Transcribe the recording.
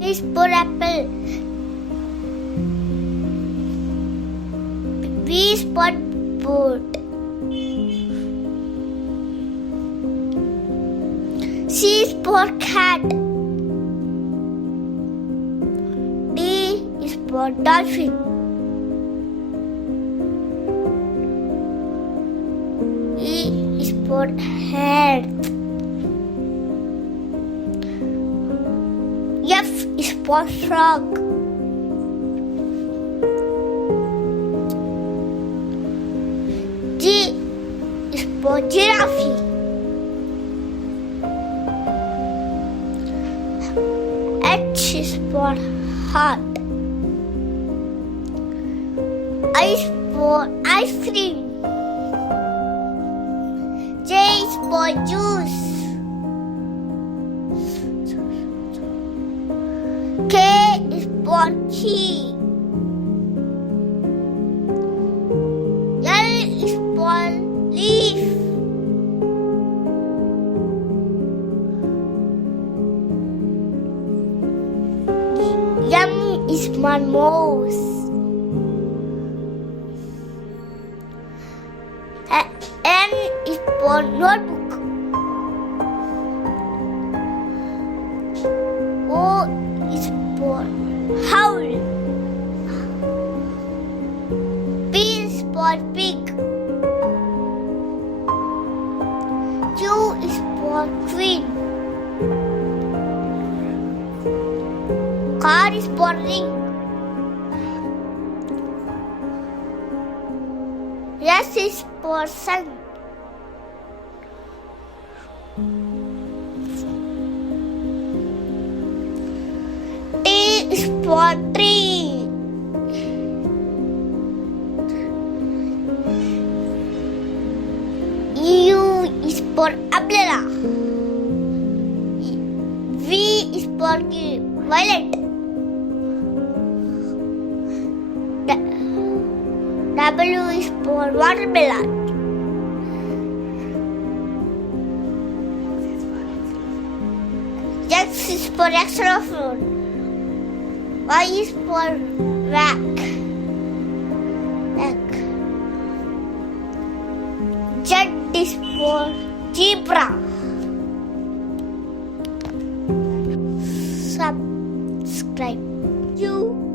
A is for apple. B is for boat. C is for cat. D is for dolphin. E is for head. F is for frog. G is for giraffe. H is for heart. I is for ice cream. J is for juice. K is for key. L is for leaf. M is for mouse. N is for notebook. O is for howl. P is for pig. Q is for queen. R is for ring. S is for sun. T is for tree. U is for umbrella. V is for violet. W is for watermelon. X is for xylophone. Y is for rack. Z is for zebra. Subscribe. You.